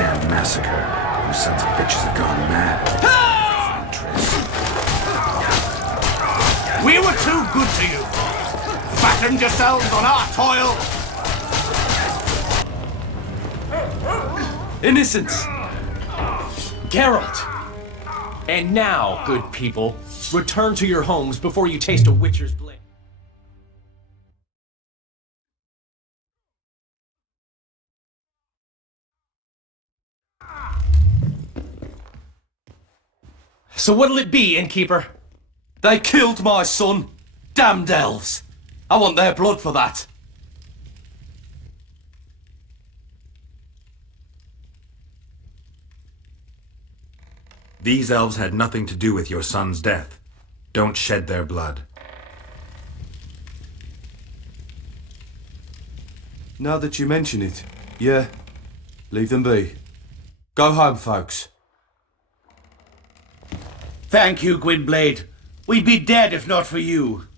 damn massacre. You sons of bitches have gone mad. Find Triss. We were too good to you. Fattened yourselves on our toil. Innocence! Geralt! And now, good people, return to your homes before you taste a witcher's blade. So what'll it be, innkeeper? They killed my son. Damned elves. I want their blood for that. These elves had nothing to do with your son's death. Don't shed their blood. Now that you mention it, yeah, leave them be. Go home, folks. Thank you, Gwynblade. We'd be dead if not for you.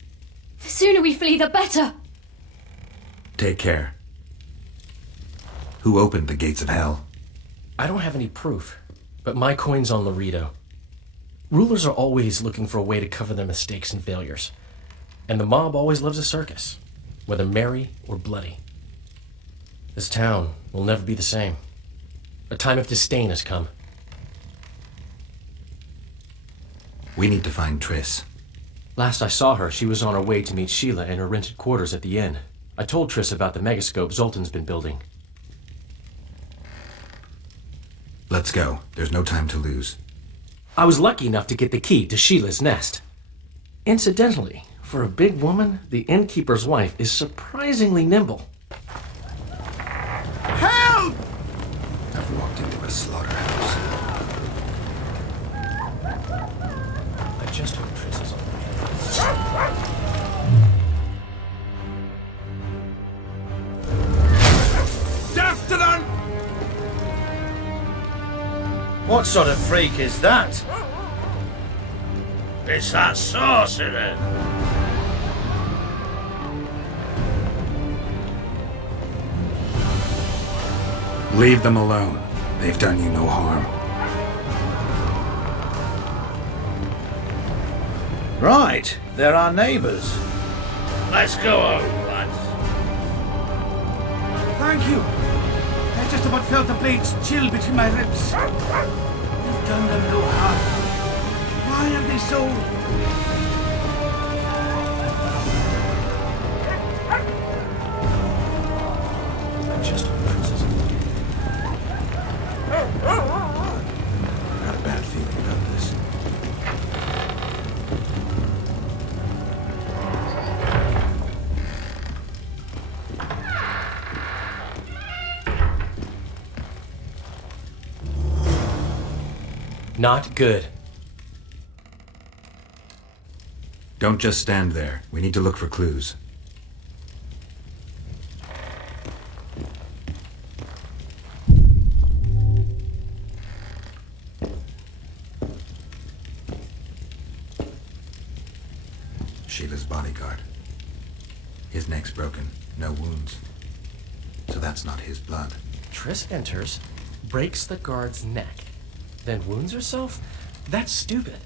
The sooner we flee, the better. Take care. Who opened the gates of hell? I don't have any proof, but my coin's on Laredo. Rulers are always looking for a way to cover their mistakes and failures. And the mob always loves a circus, whether merry or bloody. This town will never be the same. A time of disdain has come. We need to find Triss. Last I saw her, she was on her way to meet Sheila in her rented quarters at the inn. I told Triss about the megascope Zoltan's been building. Let's go. There's no time to lose. I was lucky enough to get the key to Sheila's nest. Incidentally, for a big woman, the innkeeper's wife is surprisingly nimble. Help! I've walked into a slaughterhouse. I just hope Triss is Death to them! What sort of freak is that? It's that sorcerer. Leave them alone. They've done you no harm. Right, they're our neighbours. Let's go home, lads. Thank you. I just about felt the blades chill between my ribs. You've done them no harm. Why are they so... I just hope Triss is I've got a bad feeling about this. not good. Don't just stand there. We need to look for clues. Sheila's bodyguard. His neck's broken, no wounds. So that's not his blood. Triss enters, breaks the guard's neck, then wounds herself? That's stupid.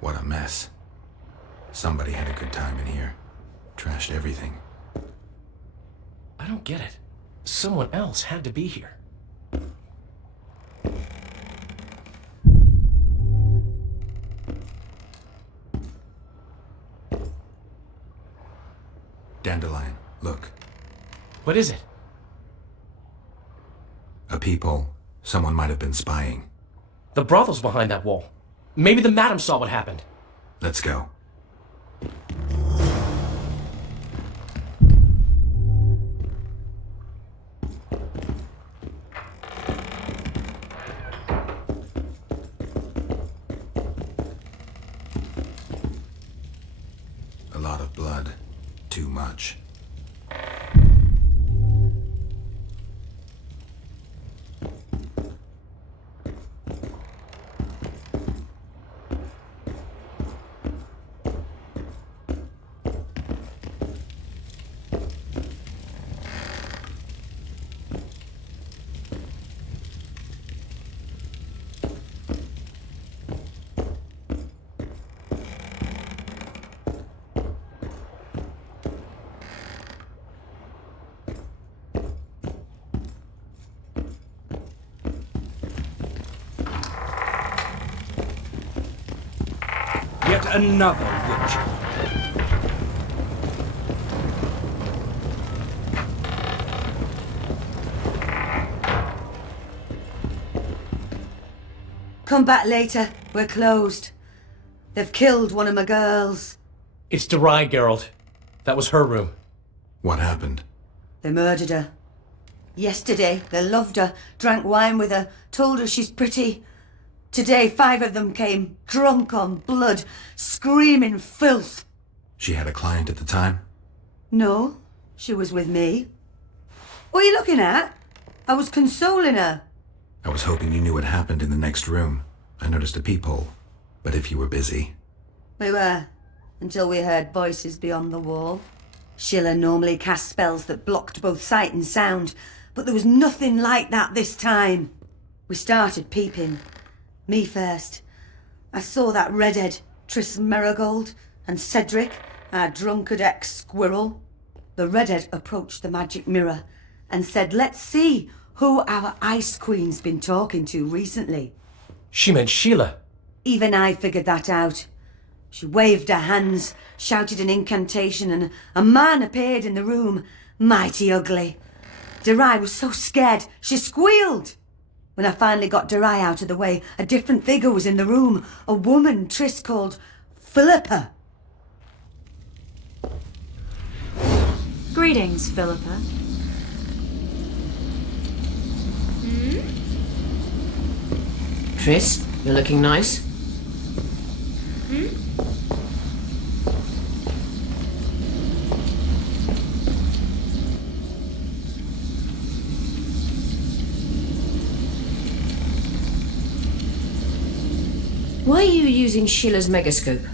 What a mess. Somebody had a good time in here. Trashed everything. I don't get it. Someone else had to be here. Dandelion, look. What is it? A peephole. Someone might have been spying. The brothel's behind that wall. Maybe the madam saw what happened. Let's go. A lot of blood. Too much. Yet another witch. Come back later. We're closed. They've killed one of my girls. It's Derai, Geralt. That was her room. What happened? They murdered her. Yesterday, they loved her, drank wine with her, told her she's pretty. Today, 5 of them came, drunk on blood, screaming filth. She had a client at the time? No, she was with me. What are you looking at? I was consoling her. I was hoping you knew what happened in the next room. I noticed a peephole. But if you were busy... We were, until we heard voices beyond the wall. Sheila normally cast spells that blocked both sight and sound, but there was nothing like that this time. We started peeping. Me first. I saw that redhead, Triss Merigold, and Cedric, our drunkard ex-squirrel. The redhead approached the magic mirror and said, let's see who our Ice Queen's been talking to recently. She meant Sheila. Even I figured that out. She waved her hands, shouted an incantation, and a man appeared in the room, mighty ugly. Derai was so scared, she squealed. When I finally got Derai out of the way, a different figure was in the room, a woman Triss called Philippa. Greetings, Philippa. Triss, you're looking nice. Why are you using Sheila's megascope?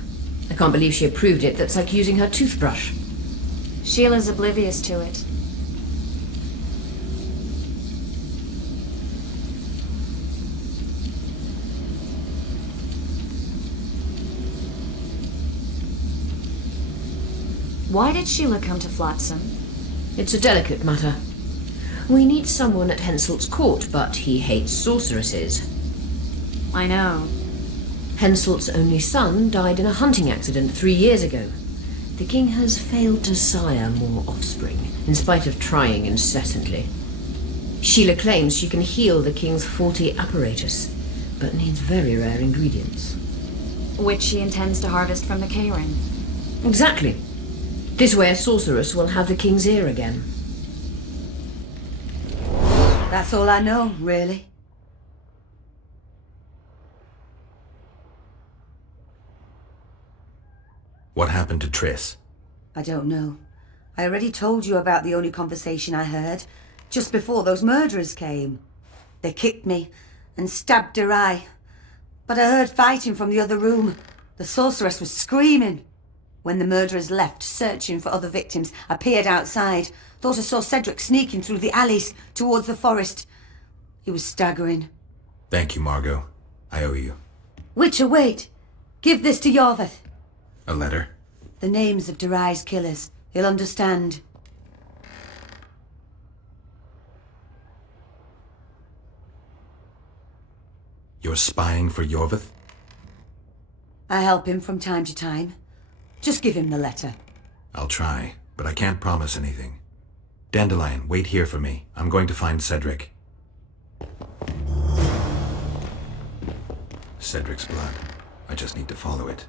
I can't believe she approved it. That's like using her toothbrush. Sheila's oblivious to it. Why did Sheila come to Flotsam? It's a delicate matter. We need someone at Henselt's court, but he hates sorceresses. I know. Henselt's only son died in a hunting accident 3 years ago. The king has failed to sire more offspring, in spite of trying incessantly. Sheila claims she can heal the king's faulty apparatus, but needs very rare ingredients. Which she intends to harvest from the K-ring. Exactly. This way a sorceress will have the king's ear again. That's all I know, really. What happened to Triss? I don't know. I already told you about the only conversation I heard, just before those murderers came. They kicked me and stabbed Derai. But I heard fighting from the other room. The sorceress was screaming. When the murderers left, searching for other victims, I peered outside. Thought I saw Cedric sneaking through the alleys towards the forest. He was staggering. Thank you, Margot. I owe you. Witcher, wait! Give this to Yorveth. A letter? The names of Derai's killers. He'll understand. You're spying for Yorveth? I help him from time to time. Just give him the letter. I'll try, but I can't promise anything. Dandelion, wait here for me. I'm going to find Cedric. Cedric's blood. I just need to follow it.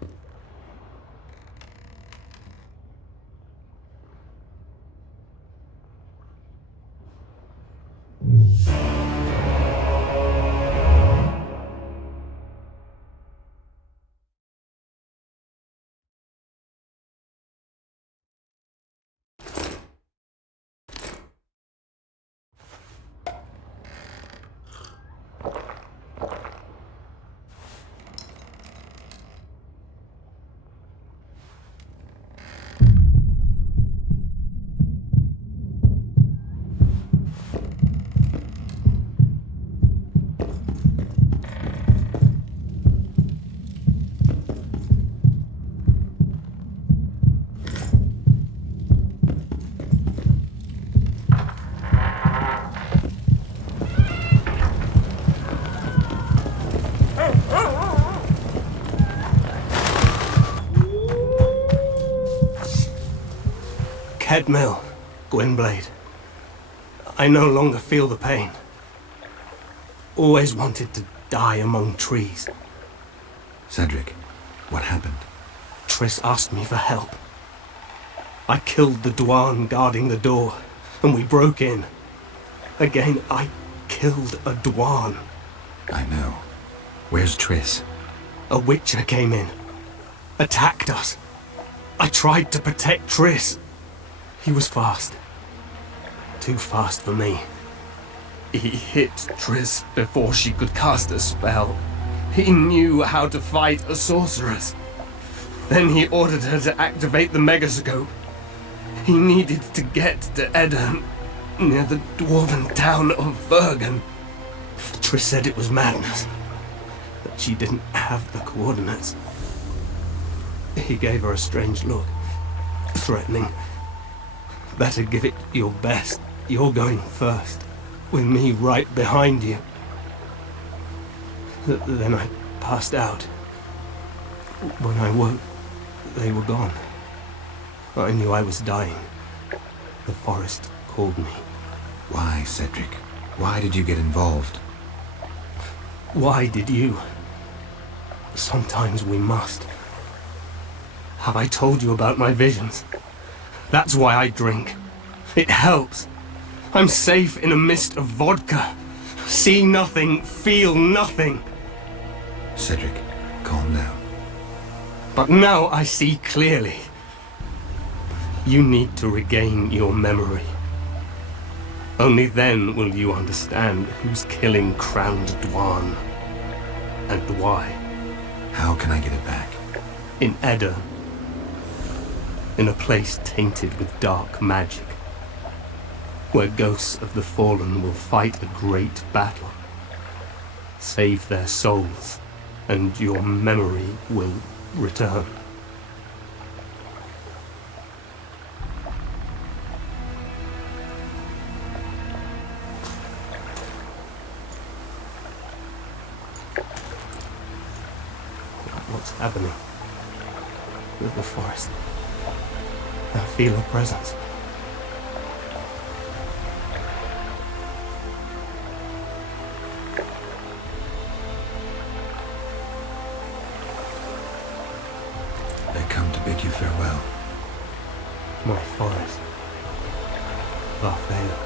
head mill, Gwynblade. I no longer feel the pain. Always wanted to die among trees. Cedric, what happened? Triss asked me for help. I killed the Dwarven guarding the door, and we broke in. Again, I killed a Dwarven. I know. Where's Triss? A Witcher came in, attacked us. I tried to protect Triss. He was fast. Too fast for me. He hit Triss before she could cast a spell. He knew how to fight a sorceress. Then he ordered her to activate the megascope. He needed to get to Edirn, near the dwarven town of Vergen. Triss said it was madness, that she didn't have the coordinates. He gave her a strange look, threatening. Better give it your best. You're going first, with me right behind you. Then I passed out. When I woke, they were gone. I knew I was dying. The forest called me. Why, Cedric? Why did you get involved? Why did you? Sometimes we must. Have I told you about my visions? That's why I drink. It helps. I'm safe in a mist of vodka. See nothing, feel nothing. Cedric, calm down. But now I see clearly. You need to regain your memory. Only then will you understand who's killing Crowned Dwarven and why. How can I get it back? In Edirn. In a place tainted with dark magic. Where ghosts of the fallen will fight a great battle. Save their souls, and your memory will return. What's happening? With the forest. I feel a presence. They come to bid you farewell. My forest. Farewell,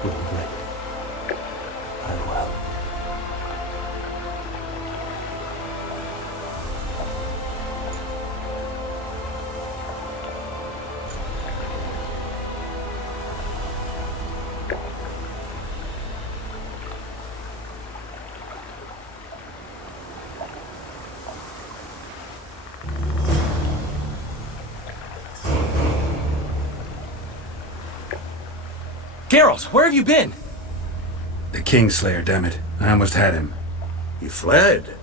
Gwynblade. Farewell. Geralt, where have you been? The Kingslayer, damn it. I almost had him. He fled.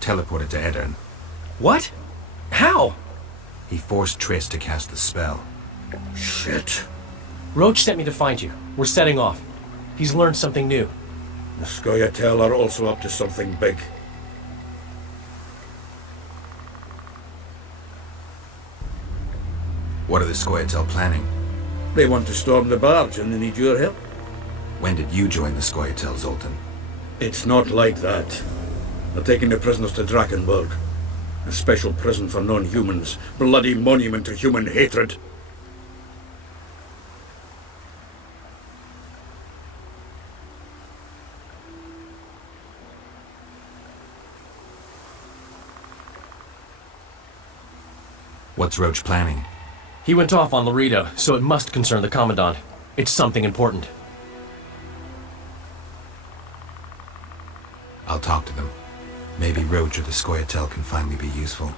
Teleported to Edirn. What? How? He forced Triss to cast the spell. Shit. Roach sent me to find you. We're setting off. He's learned something new. The Scoia'tael are also up to something big. What are the Scoia'tael planning? They want to storm the barge and they need your help. When did you join the Scoia'tael, Zoltan? It's not like that. They're taking the prisoners to Drakenburg. A special prison for non-humans. Bloody monument to human hatred. What's Roach planning? He went off on Laredo, so it must concern the Commandant. It's something important. I'll talk to them. Maybe Roach or the Scoia'tael can finally be useful.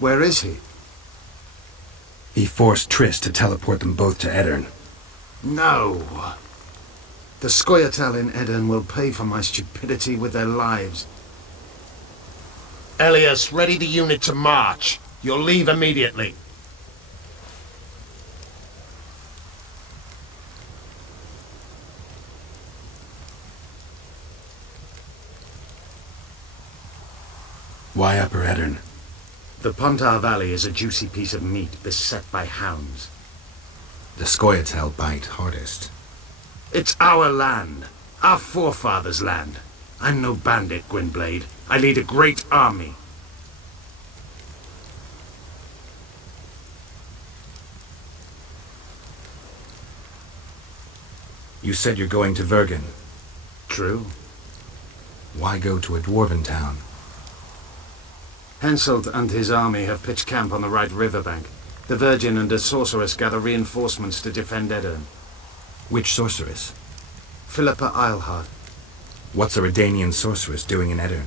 Where is he? He forced Triss to teleport them both to Edirn. No. The Scoia'tael in Edirn will pay for my stupidity with their lives. Elias, ready the unit to march. You'll leave immediately. Why Upper Eddern? The Pontar Valley is a juicy piece of meat beset by hounds. The Scoia'tael bite hardest. It's our land. Our forefathers' land. I'm no bandit, Gwynblade. I lead a great army. You said you're going to Vergen. True. Why go to a dwarven town? Henselt and his army have pitched camp on the right riverbank. The Virgin and a sorceress gather reinforcements to defend Eddern. Which sorceress? Philippa Eilhart. What's a Redanian sorceress doing in Eddern?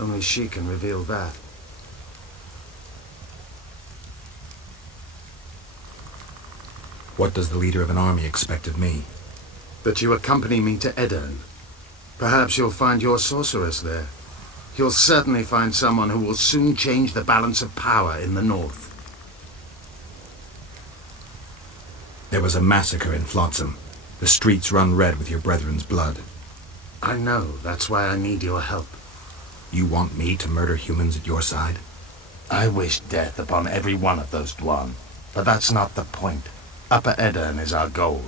Only she can reveal that. What does the leader of an army expect of me? That you accompany me to Eddern. Perhaps you'll find your sorceress there. You'll certainly find someone who will soon change the balance of power in the north. There was a massacre in Flotsam. The streets run red with your brethren's blood. I know. That's why I need your help. You want me to murder humans at your side? I wish death upon every one of those Dwan. But that's not the point. Upper Eddern is our goal.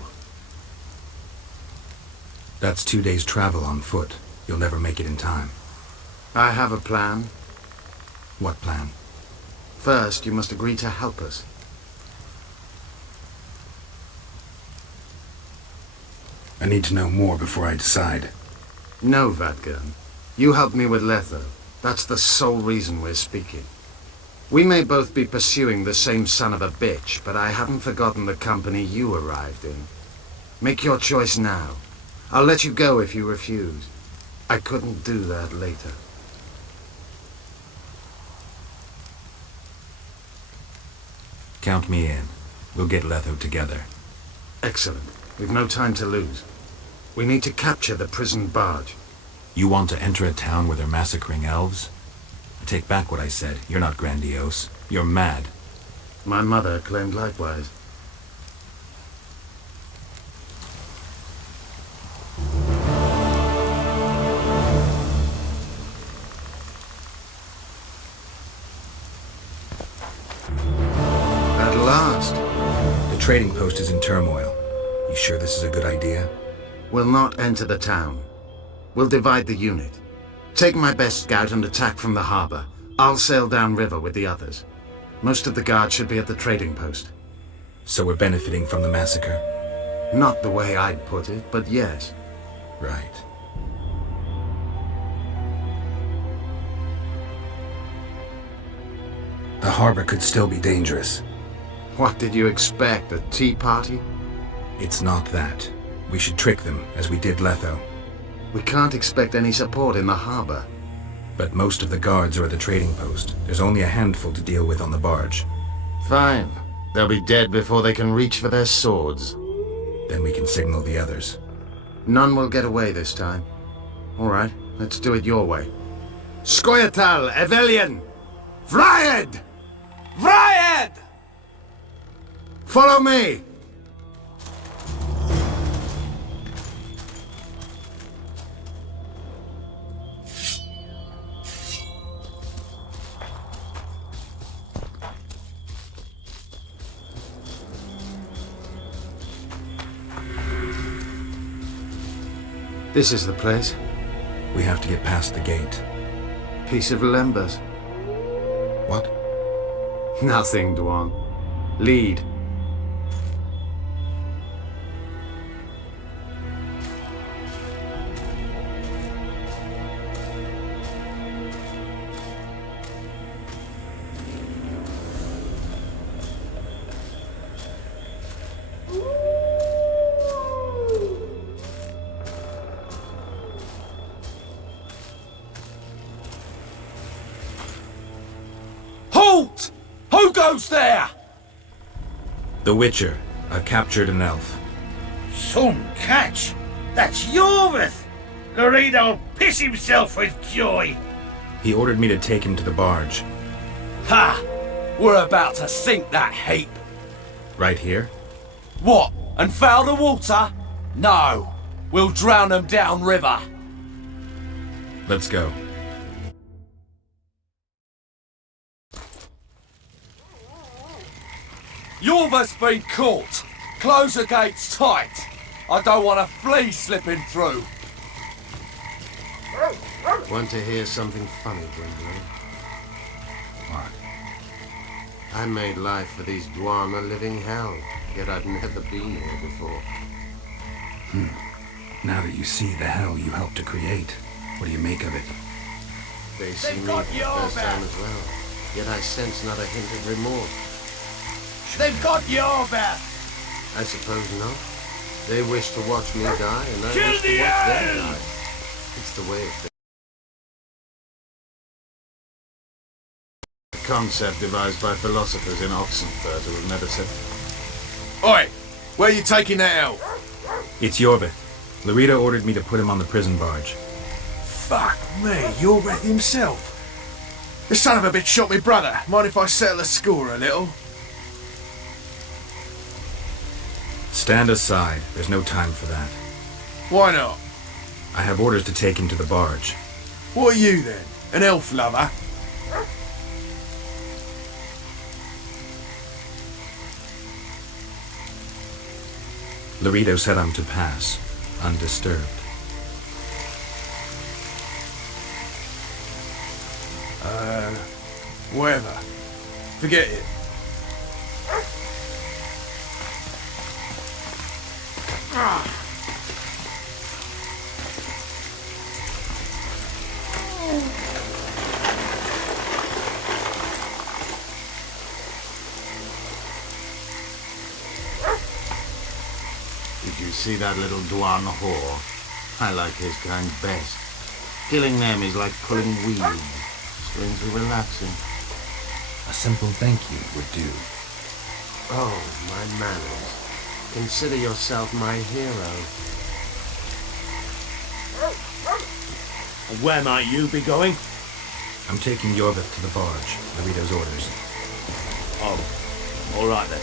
That's 2 days' travel on foot. You'll never make it in time. I have a plan. What plan? First, you must agree to help us. I need to know more before I decide. No, Vadgern. You helped me with Letho. That's the sole reason we're speaking. We may both be pursuing the same son of a bitch, but I haven't forgotten the company you arrived in. Make your choice now. I'll let you go if you refuse. I couldn't do that later. Count me in. We'll get Letho together. Excellent. We've no time to lose. We need to capture the prison barge. You want to enter a town where they're massacring elves? I take back what I said. You're not grandiose. You're mad. My mother claimed likewise. At last. The trading post is in turmoil. You sure this is a good idea? We'll not enter the town. We'll divide the unit. Take my best scout and attack from the harbor. I'll sail downriver with the others. Most of the guards should be at the trading post. So we're benefiting from the massacre? Not the way I'd put it, but yes. Right. The harbor could still be dangerous. What did you expect, a tea party? It's not that. We should trick them, as we did Letho. We can't expect any support in the harbor. But most of the guards are at the trading post. There's only a handful to deal with on the barge. Fine. They'll be dead before they can reach for their swords. Then we can signal the others. None will get away this time. All right, let's do it your way. Scoia'tael, Evelian! Vriad! Vriad! Follow me! This is the place. We have to get past the gate. Piece of Lembas. What? Nothing, Dwan. Lead. Halt! Who goes there? The Witcher. I've captured an elf. Some catch! That's Yorvith! Loredo'll piss himself with joy! He ordered me to take him to the barge. Ha! We're about to sink that heap! Right here? What? And foul the water? No! We'll drown them downriver! Let's go. Yorva's been caught. Close the gates tight. I don't want a flea slipping through. Want to hear something funny, Gwendolyn? What? I made life for these Dwan a living hell, yet I've never been here before. Now that you see the hell you helped to create, what do you make of it? They see me for the first time as well, yet I sense not a hint of remorse. They've got your back! I suppose not. They wish to watch me die, and I Kill wish to the watch them elves! die. It's the way of things. A concept devised by philosophers in Oxenfurt who have never said... Oi! Where are you taking that elf? It's Yorvith. Larita ordered me to put him on the prison barge. Fuck me, Yorvith himself. The son of a bitch shot me brother. Mind if I settle the score a little? Stand aside. There's no time for that. Why not? I have orders to take him to the barge. What are you then? An elf lover? Larito said I'm to pass, undisturbed. Whatever. Forget it. Did you see that little Dwan whore? I like his kind best. Killing them is like pulling weed. Strangely relaxing. A simple thank you would do. Oh, my manners. Consider yourself my hero. And where might you be going? I'm taking Yorvith to the barge. Larito's orders. Oh, all right then.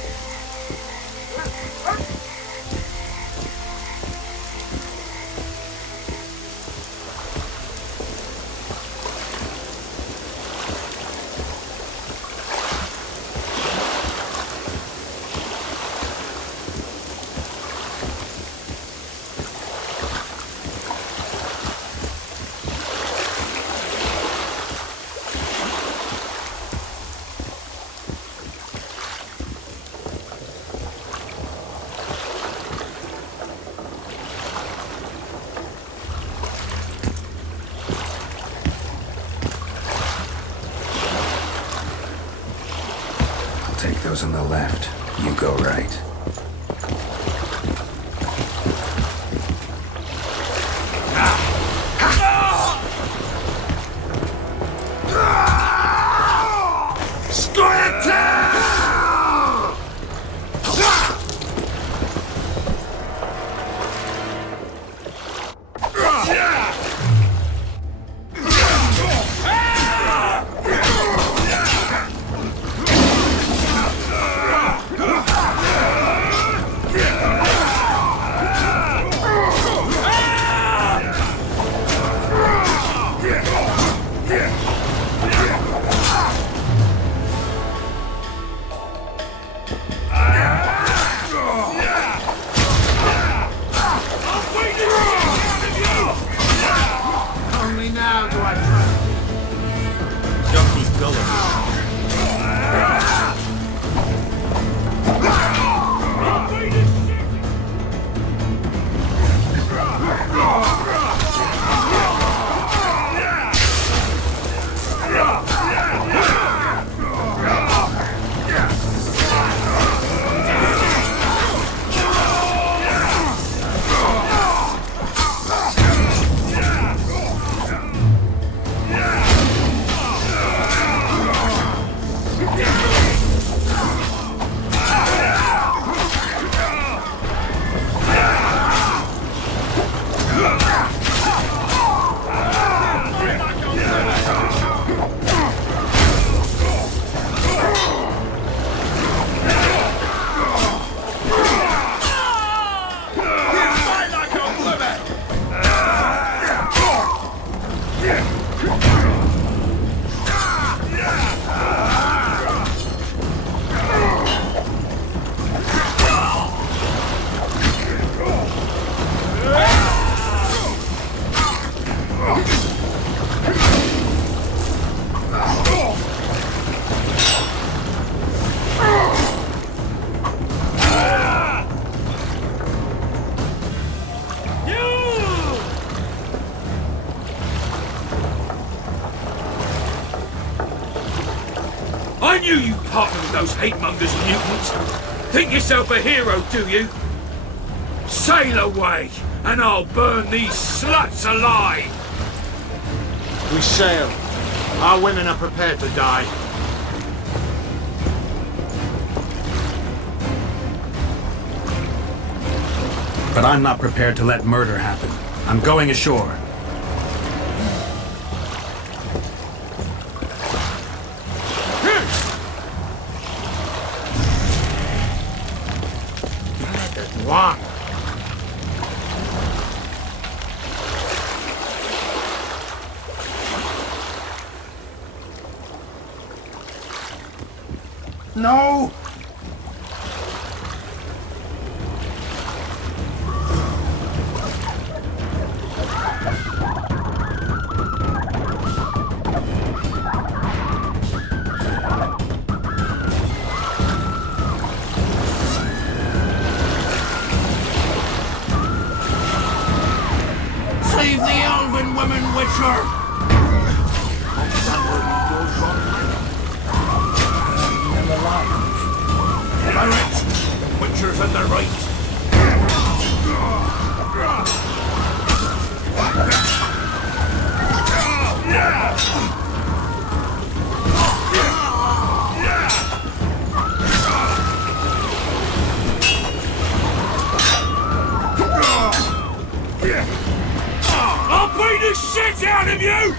Take those on the left. You go right. with those hate-mongers, mutant. Think yourself a hero, do you? Sail away, and I'll burn these sluts alive! We sail. Our women are prepared to die. But I'm not prepared to let murder happen. I'm going ashore. One. No! Save the elven woman, Witcher! Pirate! Witcher's in the right! I'll beat the shit out of you!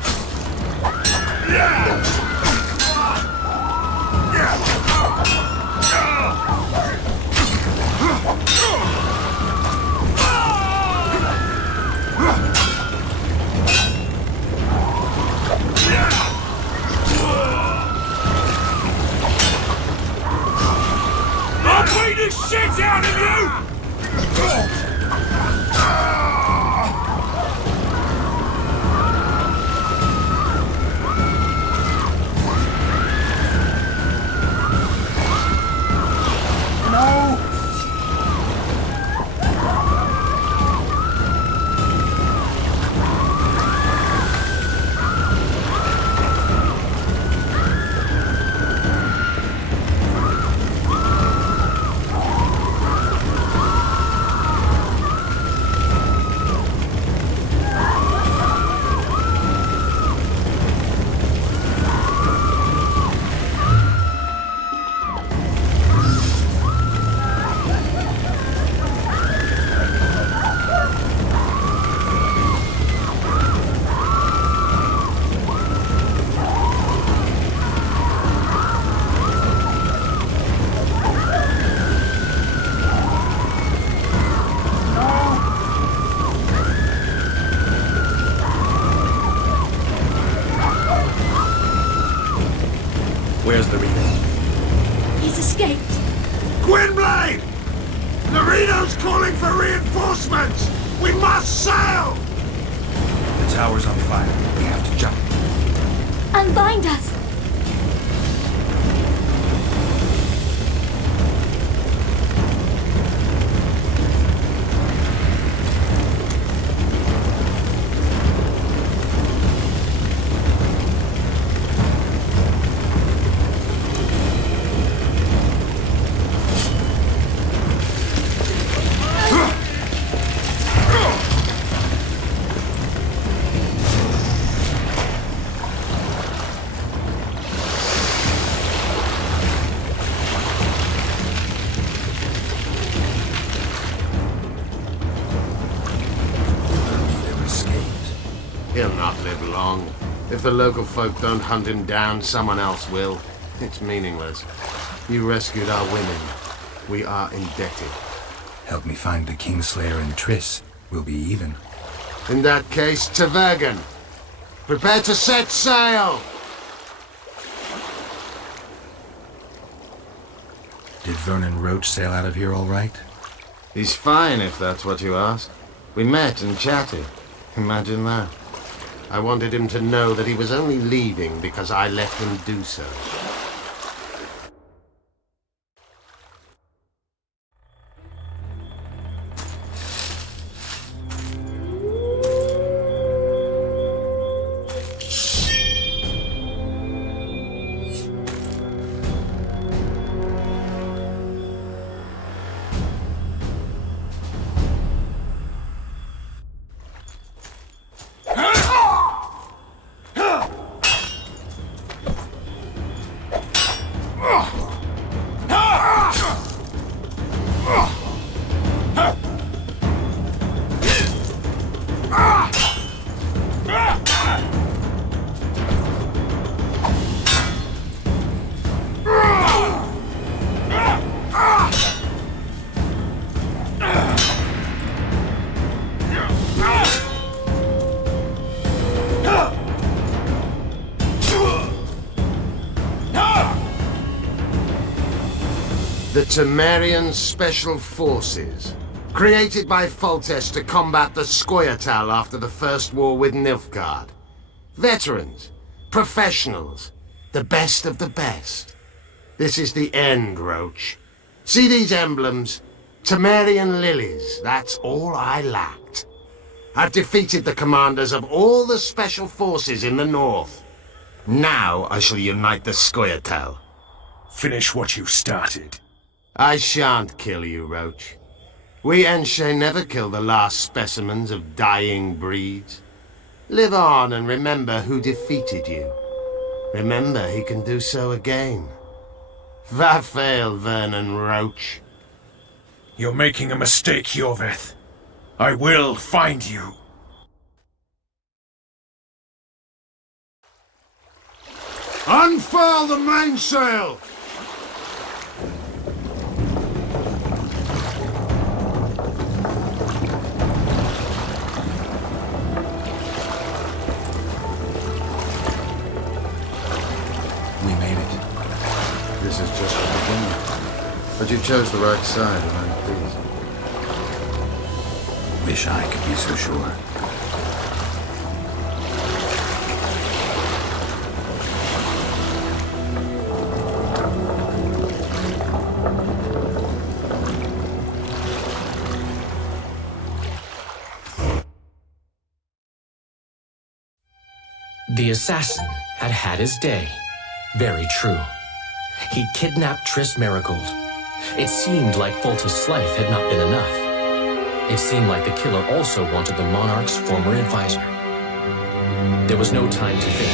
I'll beat the shit out of you! Where's the Reno? He's escaped. Gwynblade! Nerino's calling for reinforcements! We must sail! The tower's on fire. We have to jump. Unbind us! He'll not live long. If the local folk don't hunt him down, someone else will. It's meaningless. You rescued our women. We are indebted. Help me find the Kingslayer and Triss. We'll be even. In that case, to Vergen. Prepare to set sail! Did Vernon Roach sail out of here all right? He's fine, if that's what you ask. We met and chatted. Imagine that. I wanted him to know that he was only leaving because I let him do so. The Temerian Special Forces, created by Foltest to combat the Scoia'tael after the First War with Nilfgaard. Veterans, professionals, the best of the best. This is the end, Roach. See these emblems? Temerian lilies, that's all I lacked. I've defeated the commanders of all the special forces in the north. Now I shall unite the Scoia'tael. Finish what you started. I shan't kill you, Roach. We Enshe never kill the last specimens of dying breeds. Live on and remember who defeated you. Remember he can do so again. Va fail, Vernon Roach. You're making a mistake, Yorveth. I will find you. Unfurl the mainsail! We made it. This is just the beginning. But you chose the right side, and I'm pleased. Wish I could be so sure. The assassin had had his day. Very true. He kidnapped Triss Marigold. It seemed like Foltest's life had not been enough. It seemed like the killer also wanted the monarch's former advisor. There was no time to think.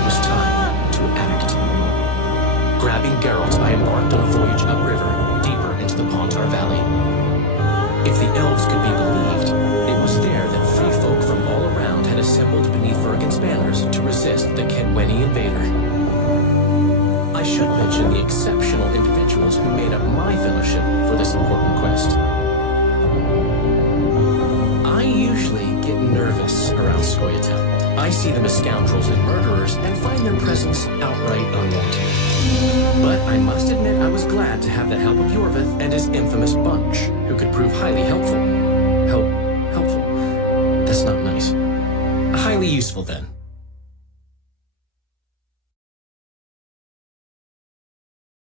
It was time to act. Grabbing Geralt, I embarked on a voyage upriver, deeper into the Pontar Valley. If the elves could be believed, it was there that free folk from all around had assembled beneath Vergen's banners to resist the Kedweni invader. I should mention the exceptional individuals who made up my fellowship for this important quest. I usually get nervous around Scoia'tael. I see them as scoundrels and murderers and find their presence outright unwanted. But I must admit I was glad to have the help of Yorveth and his infamous bunch, who could prove highly helpful. Helpful. That's not nice. Highly useful, then.